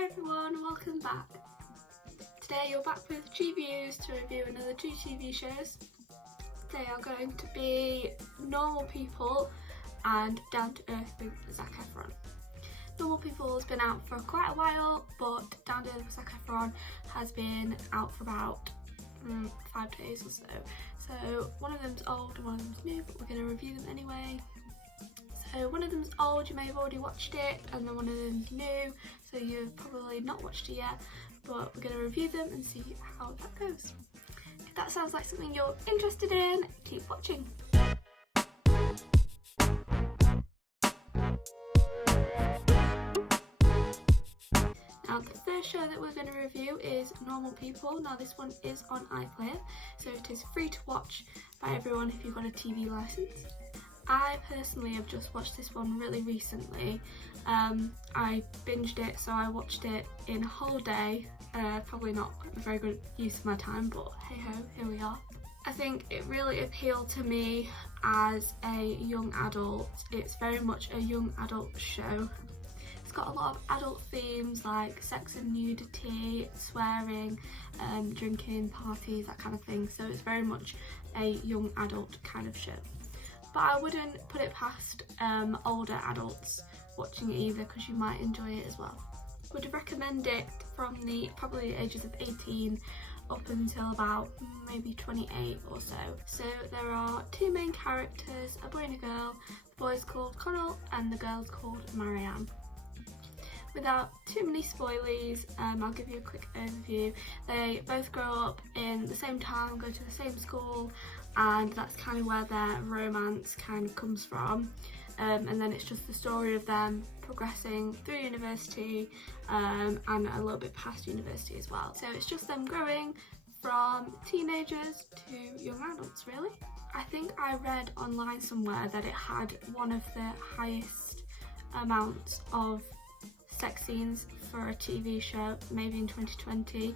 Hi everyone, welcome back. Today you're back with Reviews to review another 2 TV shows. They are going to be Normal People and Down to Earth with Zac Efron. Normal People has been out for quite a while, but Down to Earth with Zac Efron has been out for about 5 days or so. So one of them's old and one of them's new, but we're going to review them anyway. So one of them's old, you may have already watched it, and then one of them's new, so you've probably not watched it yet, but we're going to review them and see how that goes. If that sounds like something you're interested in, keep watching. Now the first show that we're going to review is Normal People. Now this one is on iPlayer, so it is free to watch by everyone if you've got a TV licence. I personally have just watched this one really recently. I binged it, so I watched it in a whole day. Probably not a very good use of my time, but hey ho, here we are. I think it really appealed to me as a young adult. It's very much a young adult show. It's got a lot of adult themes like sex and nudity, swearing, drinking, parties, that kind of thing. So it's very much a young adult kind of show. But I wouldn't put it past older adults watching it either, because you might enjoy it as well. Would recommend it from probably the ages of 18 up until about maybe 28 or so. So there are 2 main characters, a boy and a girl. The boy's called Connell and the girl's called Marianne. Without too many spoilies, I'll give you a quick overview. They both grow up in the same town, go to the same school, and that's kind of where their romance kind of comes from. And then it's just the story of them progressing through university and a little bit past university as well. So it's just them growing from teenagers to young adults, really. I think I read online somewhere that it had one of the highest amounts of sex scenes for a TV show, maybe in 2020.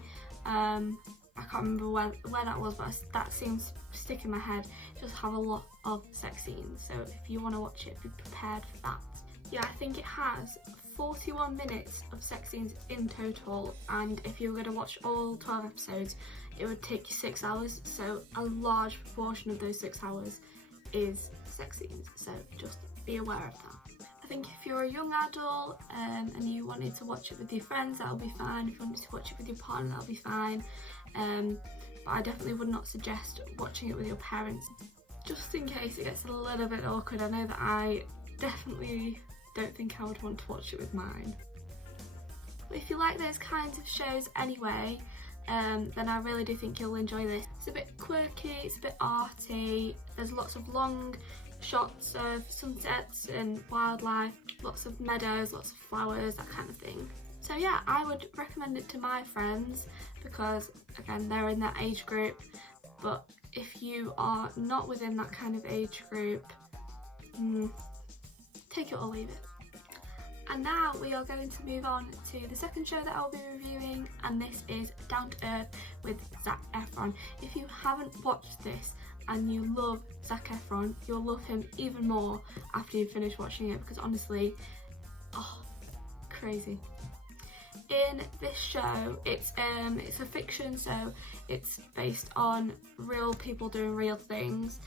I can't remember where that was, but that seems to stick in my head. Just have a lot of sex scenes, so if you want to watch it, be prepared for that. Yeah, I think it has 41 minutes of sex scenes in total, and if you were going to watch all 12 episodes, it would take you 6 hours, so a large proportion of those 6 hours is sex scenes, so just be aware of that. I think if you're a young adult and you wanted to watch it with your friends, that'll be fine. If you wanted to watch it with your partner, that'll be fine. But I definitely would not suggest watching it with your parents, just in case it gets a little bit awkward. I know that I definitely don't think I would want to watch it with mine. But if you like those kinds of shows anyway, then I really do think you'll enjoy this. It's a bit quirky, it's a bit arty, there's lots of long shots of sunsets and wildlife, lots of meadows, lots of flowers, that kind of thing. So yeah, I would recommend it to my friends because again, they're in that age group, but if you are not within that kind of age group, take it or leave it. And now we are going to move on to the second show that I'll be reviewing, and this is Down to Earth with Zac Efron. If you haven't watched this and you love Zac Efron, you'll love him even more after you finish watching it, because honestly, crazy. In this show, it's a fiction, so it's based on real people doing real things.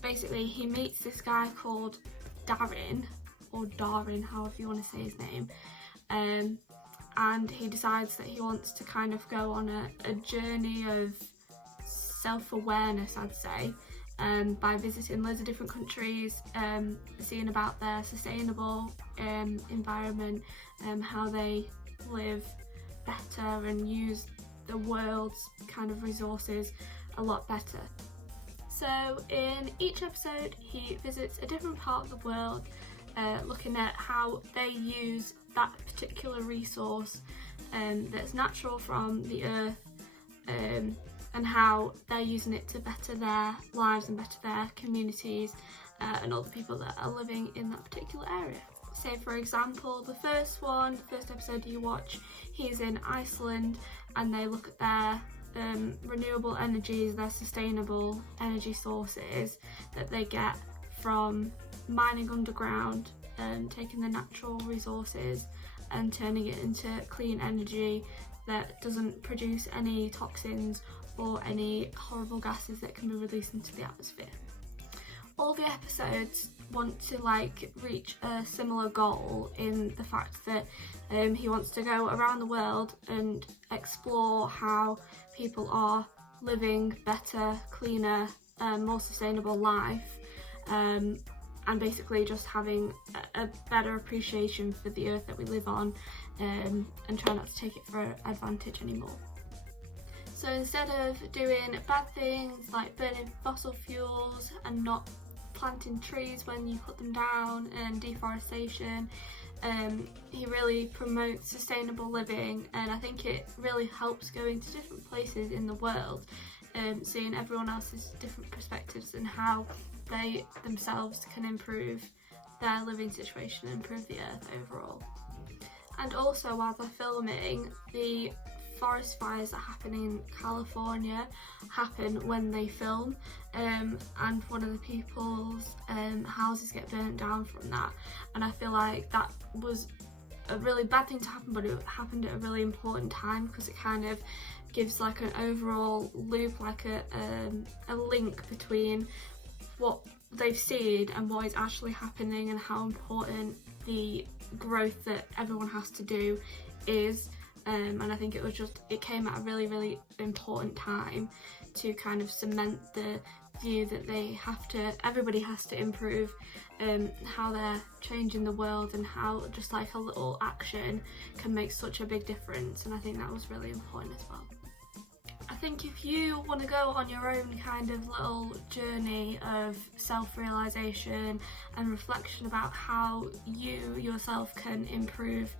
Basically, he meets this guy called Darren, or Darin, however you want to say his name, and he decides that he wants to kind of go on a journey of self-awareness, I'd say, by visiting loads of different countries, seeing about their sustainable environment, how they live better and use the world's kind of resources a lot better. So in each episode he visits a different part of the world, looking at how they use that particular resource that's natural from the earth, and how they're using it to better their lives and better their communities and all the people that are living in that particular area. Say for example, the first episode you watch, he's in Iceland and they look at their renewable energies, their sustainable energy sources that they get from mining underground, taking the natural resources and turning it into clean energy that doesn't produce any toxins or any horrible gases that can be released into the atmosphere. All the episodes want to like reach a similar goal in the fact that he wants to go around the world and explore how people are living better, cleaner, more sustainable life, and basically just having a better appreciation for the earth that we live on, and try not to take it for advantage anymore. So instead of doing bad things like burning fossil fuels and not planting trees when you cut them down and deforestation, he really promotes sustainable living, and I think it really helps going to different places in the world, seeing everyone else's different perspectives and how they themselves can improve their living situation and improve the earth overall. And also, while they're filming, the forest fires that happen in California happen when they film, and one of the people's houses get burnt down from that, and I feel like that was a really bad thing to happen, but it happened at a really important time because it kind of gives like an overall loop, like a link between what they've seen and what is actually happening and how important the growth that everyone has to do is. And I think it came at a really, really important time to kind of cement the view that everybody has to improve how they're changing the world, and how just like a little action can make such a big difference, and I think that was really important as well. I think if you want to go on your own kind of little journey of self-realisation and reflection about how you yourself can improve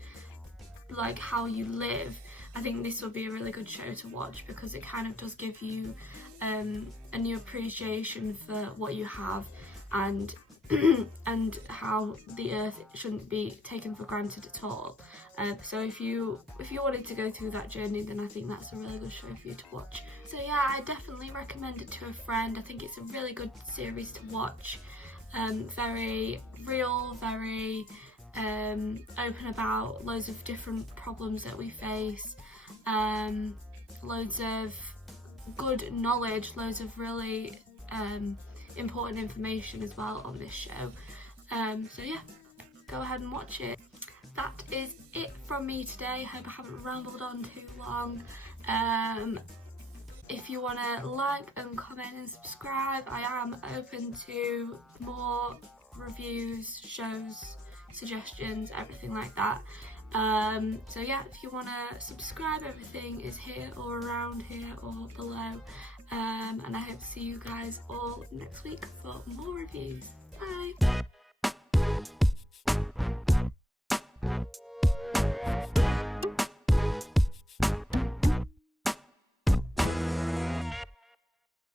like how you live, I think this will be a really good show to watch, because it kind of does give you a new appreciation for what you have, and and how the earth shouldn't be taken for granted at all. So if you wanted to go through that journey, then I think that's a really good show for you to watch. So yeah, I definitely recommend it to a friend. I think it's a really good series to watch. Very real, very open about loads of different problems that we face, loads of good knowledge, loads of really important information as well on this show. So yeah, go ahead and watch it. That is it from me today. Hope I haven't rambled on too long. If you want to like and comment and subscribe, I am open to more reviews, shows, suggestions, everything like that. So yeah, if you want to subscribe, everything is here or around here or below, and I hope to see you guys all next week for more reviews. Bye!